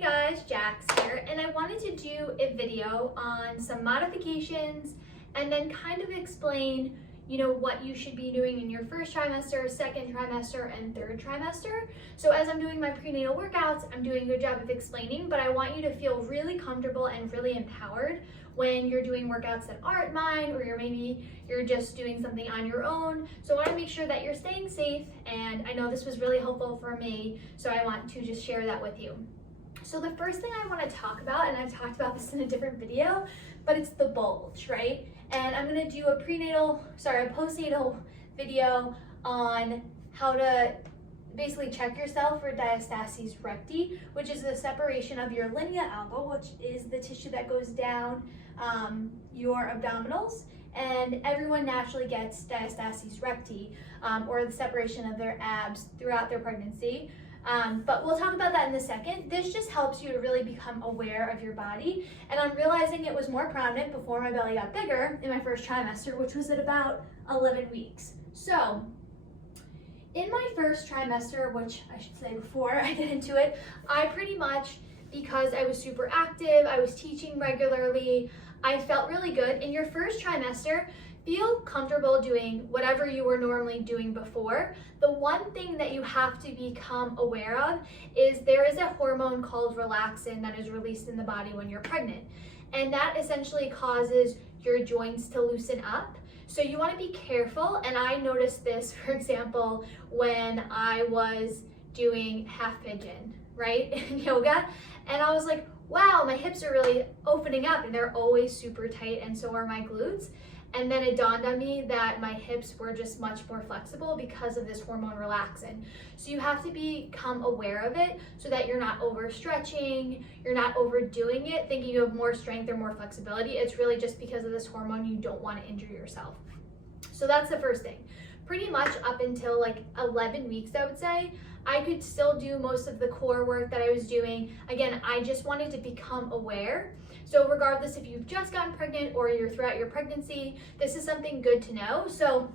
guys, Jax here, and I wanted to do a video on some modifications and then kind of explain, what you should be doing in your first trimester, second trimester, and third trimester. So as I'm doing my prenatal workouts, I'm doing a good job of explaining, but I want you to feel really comfortable and really empowered when you're doing workouts that aren't mine, or you're just doing something on your own. So I want to make sure that you're staying safe, and I know this was really helpful for me, so I want to just share that with you. So the first thing I want to talk about, and I've talked about this in a different video, but it's the bulge, right? And I'm going to do a postnatal video on how to basically check yourself for diastasis recti, which is the separation of your linea alba, which is the tissue that goes down your abdominals. And everyone naturally gets diastasis recti, or the separation of their abs throughout their pregnancy. But we'll talk about that in a second. This just helps you to really become aware of your body. And I'm realizing it was more prominent before my belly got bigger in my first trimester, which was at about 11 weeks. So in my first trimester, which I should say before I get into it, I pretty much, because I was super active, I was teaching regularly, I felt really good. In your first trimester, feel comfortable doing whatever you were normally doing before. The one thing that you have to become aware of is there is a hormone called relaxin that is released in the body when you're pregnant. And that essentially causes your joints to loosen up. So you want to be careful. And I noticed this, for example, when I was doing half pigeon, right, in yoga. And I was like, wow, my hips are really opening up, and they're always super tight, and so are my glutes. And then it dawned on me that my hips were just much more flexible because of this hormone relaxin. So you have to become aware of it so that you're not overstretching, you're not overdoing it, thinking you have more strength or more flexibility. It's really just because of this hormone. You don't want to injure yourself. So that's the first thing. Pretty much up until like 11 weeks, I would say, I could still do most of the core work that I was doing. Again, I just wanted to become aware. So regardless if you've just gotten pregnant or you're throughout your pregnancy, this is something good to know. So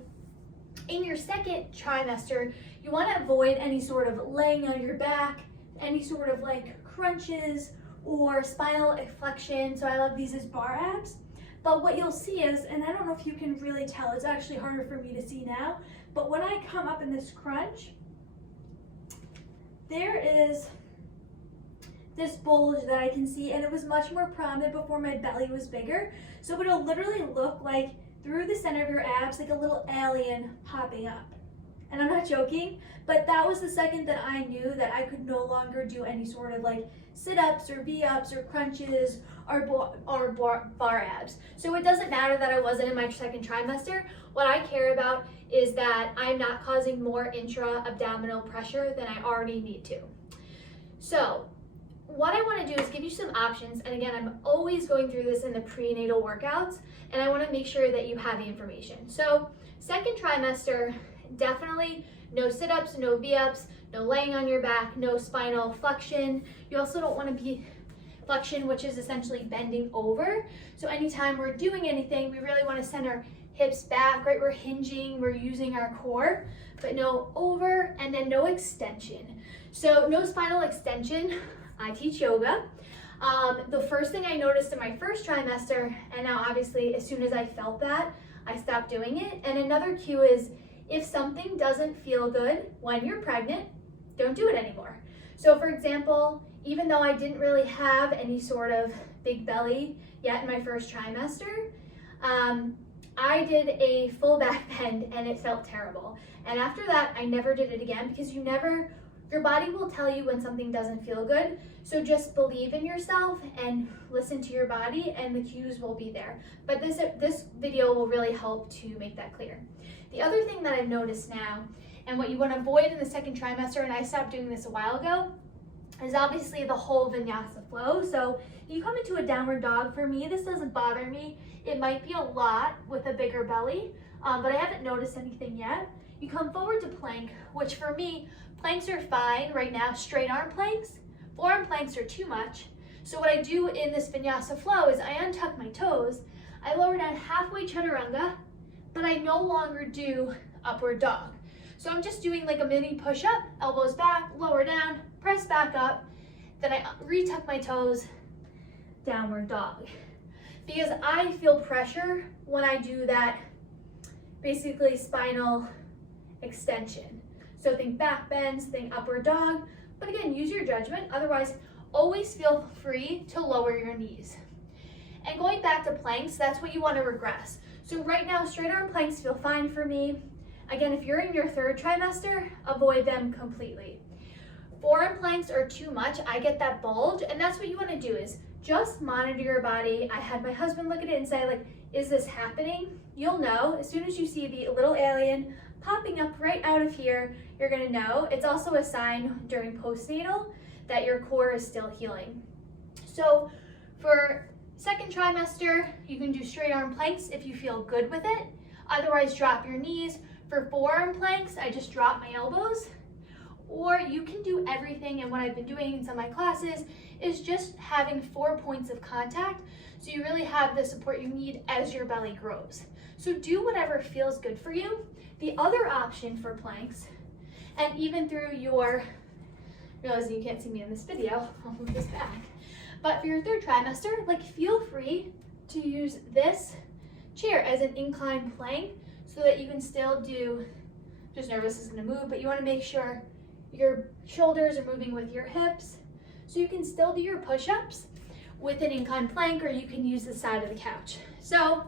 in your second trimester, you want to avoid any sort of laying on your back, any sort of like crunches or spinal flexion. So I love these as bar abs. But what you'll see is, and I don't know if you can really tell, it's actually harder for me to see now, but when I come up in this crunch, there is this bulge that I can see, and it was much more prominent before my belly was bigger. So it'll literally look like through the center of your abs, like a little alien popping up. And I'm not joking, but that was the second that I knew that I could no longer do any sort of like sit-ups or V-ups or crunches or bar abs. So it doesn't matter that I wasn't in my second trimester. What I care about is that I'm not causing more intra-abdominal pressure than I already need to. So what I want to do is give you some options, and again, I'm always going through this in the prenatal workouts, and I want to make sure that you have the information. So second trimester, definitely no sit-ups, no V-ups, no laying on your back, no spinal flexion. You also don't want to be flexion, which is essentially bending over. So anytime we're doing anything, we really want to send our hips back, right? We're hinging, we're using our core, but no over, and then no extension. So no spinal extension. I teach yoga. The first thing I noticed in my first trimester, and now obviously as soon as I felt that, I stopped doing it. And another cue is, if something doesn't feel good when you're pregnant, don't do it anymore. So for example, even though I didn't really have any sort of big belly yet in my first trimester, I did a full back bend and it felt terrible. And after that, I never did it again, because your body will tell you when something doesn't feel good. So just believe in yourself and listen to your body, and the cues will be there. But this video will really help to make that clear. The other thing that I've noticed now, and what you want to avoid in the second trimester, and I stopped doing this a while ago, is obviously the whole vinyasa flow. So you come into a downward dog. For me, this doesn't bother me. It might be a lot with a bigger belly, but I haven't noticed anything yet. You come forward to plank, which for me, planks are fine right now, straight arm planks. Forearm planks are too much. So what I do in this vinyasa flow is I untuck my toes, I lower down halfway chaturanga, but I no longer do upward dog. So I'm just doing like a mini push-up, elbows back, lower down, press back up, then I retuck my toes, downward dog. Because I feel pressure when I do that, basically spinal extension. So think back bends, think upward dog, but again, use your judgment. Otherwise, always feel free to lower your knees. And going back to planks, that's what you want to regress. So right now, straight arm planks feel fine for me. Again, if you're in your third trimester, avoid them completely. Forearm planks are too much. I get that bulge, and that's what you want to do is just monitor your body. I had my husband look at it and say, like, is this happening? You'll know as soon as you see the little alien popping up right out of here, you're gonna know. It's also a sign during postnatal that your core is still healing. So for second trimester, you can do straight arm planks if you feel good with it. Otherwise, drop your knees. For forearm planks, I just drop my elbows. Or you can do everything, and what I've been doing in some of my classes is just having 4 points of contact, so you really have the support you need as your belly grows. So do whatever feels good for you. The other option for planks, and even through your, realizing you can't see me in this video, I'll move this back, but for your third trimester, like, feel free to use this chair as an incline plank so that you can still do, just nervous is gonna move, but you wanna make sure your shoulders are moving with your hips, so you can still do your push-ups with an incline plank, or you can use the side of the couch. So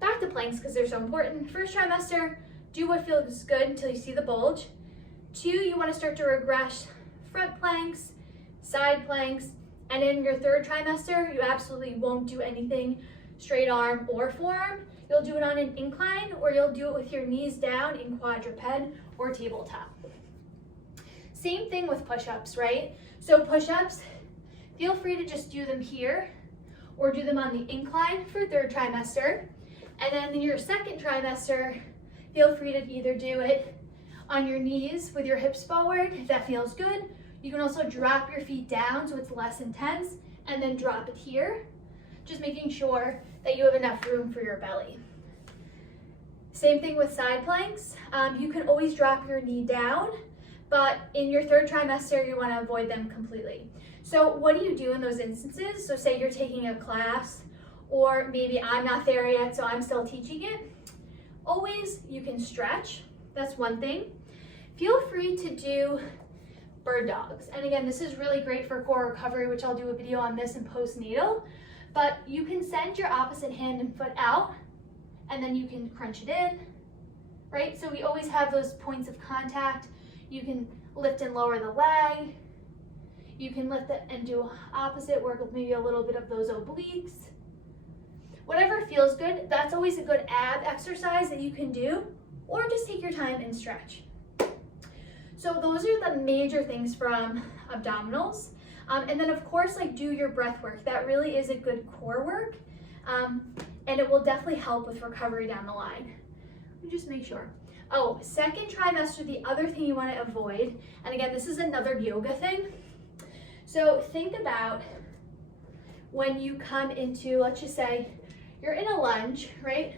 back to planks because they're so important. First trimester, do what feels good until you see the bulge. 2, you want to start to regress front planks, side planks, and in your third trimester, you absolutely won't do anything straight arm or forearm. You'll do it on an incline, or you'll do it with your knees down in quadruped or tabletop. Same thing with push-ups, right? So push-ups, feel free to just do them here or do them on the incline for third trimester. And then in your second trimester, feel free to either do it on your knees with your hips forward, if that feels good. You can also drop your feet down so it's less intense, and then drop it here, just making sure that you have enough room for your belly. Same thing with side planks. You can always drop your knee down, but in your third trimester, you want to avoid them completely. So what do you do in those instances? So say you're taking a class, or maybe I'm not there yet, so I'm still teaching it. Always, you can stretch. That's one thing. Feel free to do bird dogs. And again, this is really great for core recovery, which I'll do a video on this in postnatal. But you can send your opposite hand and foot out, and then you can crunch it in, right? So we always have those points of contact. You can lift and lower the leg. You can lift it and do opposite, work with maybe a little bit of those obliques. Whatever feels good, that's always a good ab exercise that you can do, or just take your time and stretch. So those are the major things from abdominals. And then of course, like, do your breath work. That really is a good core work. And it will definitely help with recovery down the line. Let me just make sure. Oh, second trimester, the other thing you want to avoid, and again, this is another yoga thing. So think about when you come into, let's just say, you're in a lunge, right?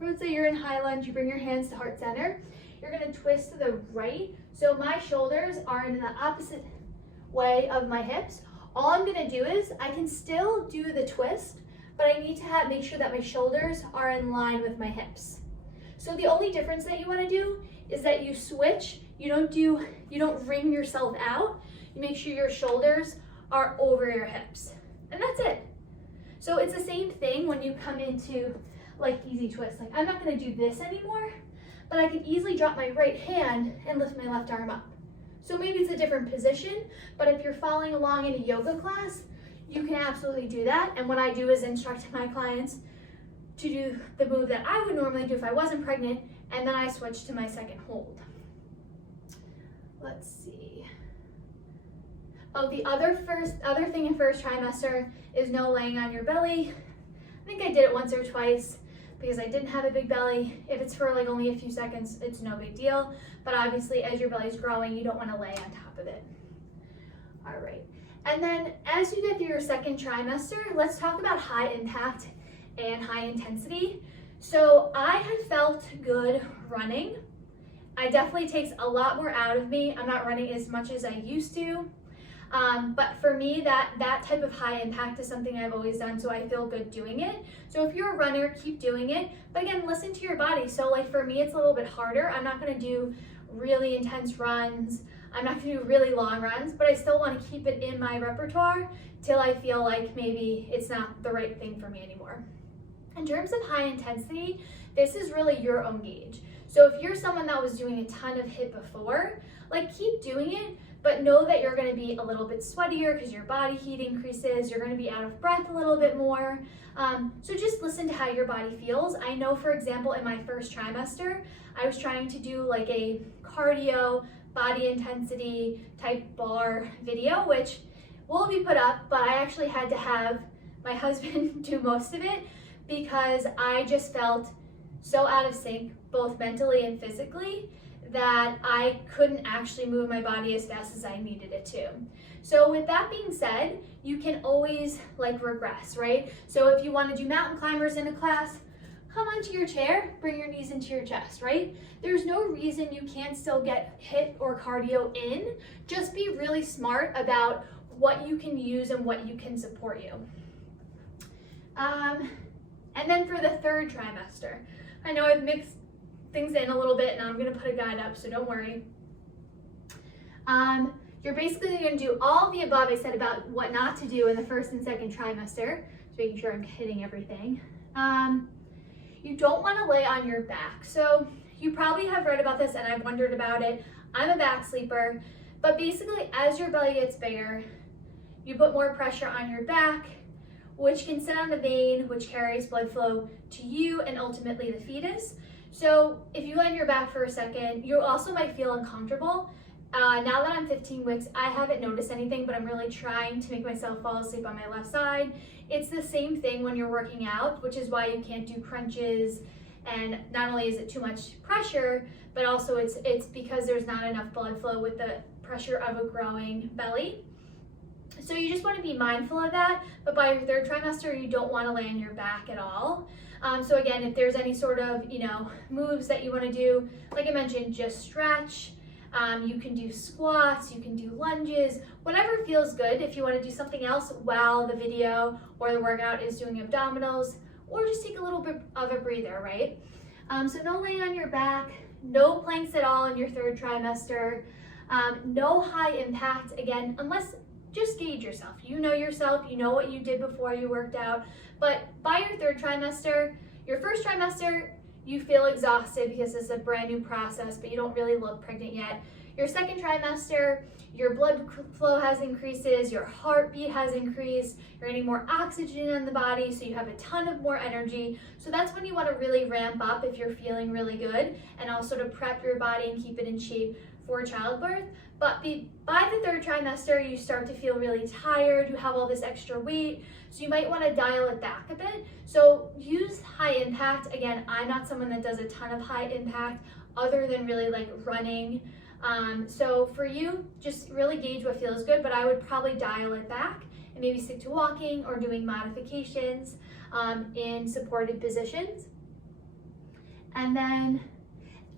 Let's say you're in high lunge, you bring your hands to heart center. You're gonna twist to the right. So my shoulders are in the opposite way of my hips. All I'm gonna do is, I can still do the twist, but I need to make sure that my shoulders are in line with my hips. So the only difference that you wanna do is that you switch. You don't wring yourself out. You make sure your shoulders are over your hips. And that's it. So it's the same thing when you come into like easy twist. Like, I'm not gonna do this anymore, but I can easily drop my right hand and lift my left arm up. So maybe it's a different position, but if you're following along in a yoga class, you can absolutely do that. And what I do is instruct my clients to do the move that I would normally do if I wasn't pregnant, and then I switch to my second hold. Let's see. Oh, the other thing in first trimester is no laying on your belly. I think I did it once or twice because I didn't have a big belly. If it's for like only a few seconds, it's no big deal. But obviously, as your belly's growing, you don't want to lay on top of it. All right. And then as you get through your second trimester, let's talk about high impact and high intensity. So I had felt good running. It definitely takes a lot more out of me. I'm not running as much as I used to. But for me, that type of high impact is something I've always done, so I feel good doing it. So if you're a runner, keep doing it. But again, listen to your body. So like for me, it's a little bit harder. I'm not gonna do really intense runs. I'm not gonna do really long runs, but I still wanna keep it in my repertoire till I feel like maybe it's not the right thing for me anymore. In terms of high intensity, this is really your own gauge. So if you're someone that was doing a ton of HIIT before, like keep doing it, but know that you're gonna be a little bit sweatier because your body heat increases, you're gonna be out of breath a little bit more. So just listen to how your body feels. I know, for example, in my first trimester, I was trying to do like a cardio, body intensity type bar video, which will be put up, but I actually had to have my husband do most of it because I just felt so out of sync, both mentally and physically, that I couldn't actually move my body as fast as I needed it to. So with that being said, you can always like regress, right? So if you want to do mountain climbers in a class, come onto your chair, bring your knees into your chest, right? There's no reason you can't still get HIIT or cardio in. Just be really smart about what you can use and what you can support you. And then for the third trimester, I know I've mixed things in a little bit and I'm gonna put a guide up, so don't worry. You're basically gonna do all the above I said about what not to do in the first and second trimester, so making sure I'm hitting everything. You don't wanna lay on your back. So you probably have read about this and I've wondered about it. I'm a back sleeper, but basically as your belly gets bigger, you put more pressure on your back, which can sit on the vein, which carries blood flow to you and ultimately the fetus. So if you lay on your back for a second, you also might feel uncomfortable. Now that I'm 15 weeks, I haven't noticed anything, but I'm really trying to make myself fall asleep on my left side. It's the same thing when you're working out, which is why you can't do crunches. And not only is it too much pressure, but also it's because there's not enough blood flow with the pressure of a growing belly. So you just want to be mindful of that, but by your third trimester, you don't want to lay on your back at all. So again, if there's any sort of, moves that you want to do, like I mentioned, just stretch. You can do squats, you can do lunges, whatever feels good. If you want to do something else while the video or the workout is doing abdominals, or just take a little bit of a breather, right? So no laying on your back, no planks at all in your third trimester, no high impact, again, unless just gauge yourself. You know what you did before you worked out, but by your third trimester, your first trimester, you feel exhausted because it's a brand new process, but you don't really look pregnant yet. Your second trimester, your blood flow has increases, your heartbeat has increased, you're getting more oxygen in the body, so you have a ton of more energy. So that's when you want to really ramp up if you're feeling really good, and also to prep your body and keep it in shape for childbirth. But by the third trimester, you start to feel really tired, you have all this extra weight, so you might want to dial it back a bit. So use high impact. Again, I'm not someone that does a ton of high impact other than really like running. So for you, just really gauge what feels good, but I would probably dial it back and maybe stick to walking or doing modifications in supported positions. And then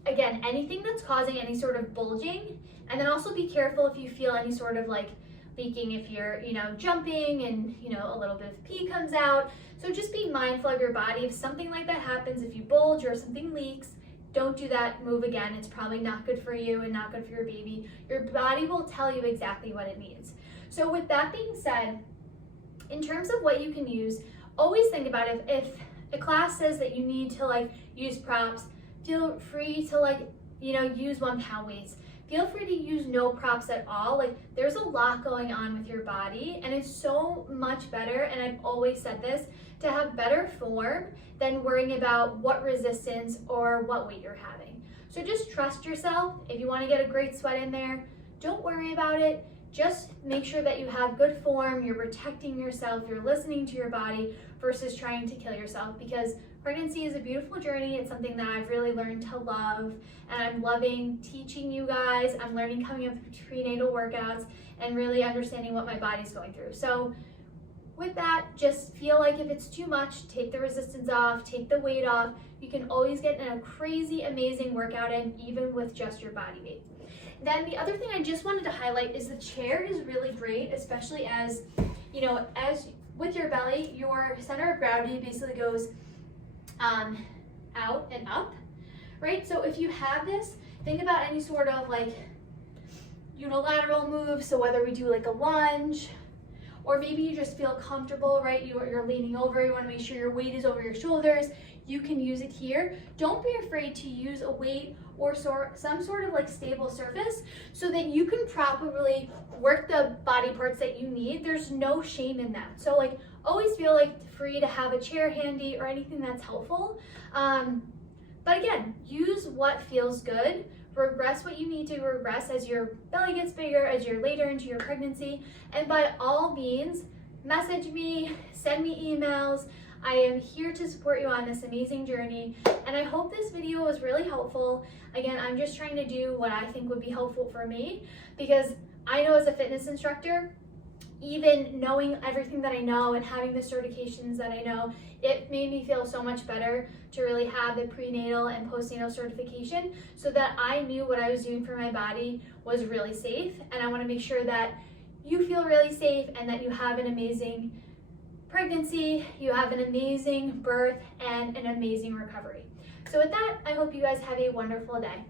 again, anything that's causing any sort of bulging, and then also be careful if you feel any sort of like leaking, if you're, jumping and, a little bit of pee comes out. So just be mindful of your body. If something like that happens, if you bulge or something leaks, don't do that move again. It's probably not good for you and not good for your baby. Your body will tell you exactly what it needs. So with that being said, in terms of what you can use, always think about it. If a class says that you need to use props, feel free to use 1 pound weights. Feel free to use no props at all. There's a lot going on with your body, and it's so much better, and I've always said this, to have better form than worrying about what resistance or what weight you're having. So just trust yourself. If you want to get a great sweat in there, don't worry about it. Just make sure that you have good form, you're protecting yourself, you're listening to your body versus trying to kill yourself, because pregnancy is a beautiful journey. It's something that I've really learned to love, and I'm loving teaching you guys. I'm learning coming up with prenatal workouts and really understanding what my body's going through. So with that, just feel like if it's too much, take the resistance off, take the weight off. You can always get a crazy, amazing workout in, even with just your body weight. Then the other thing I just wanted to highlight is the chair is really great, especially as, as with your belly, your center of gravity basically goes out and up, right? So if you have this, think about any sort of like unilateral move. So whether we do like a lunge, or maybe you just feel comfortable, right? You're leaning over, you wanna make sure your weight is over your shoulders. You can use it here. Don't be afraid to use a weight or some sort of like stable surface so that you can properly work the body parts that you need. There's no shame in that. So like always feel like free to have a chair handy or anything that's helpful. But again, use what feels good. Regress what you need to regress as your belly gets bigger, as you're later into your pregnancy. And by all means, message me, send me emails. I am here to support you on this amazing journey. And I hope this video was really helpful. Again, I'm just trying to do what I think would be helpful for me, because I know as a fitness instructor, even knowing everything that I know and having the certifications that I know, it made me feel so much better to really have the prenatal and postnatal certification so that I knew what I was doing for my body was really safe. And I want to make sure that you feel really safe and that you have an amazing pregnancy, you have an amazing birth, and an amazing recovery. So with that, I hope you guys have a wonderful day.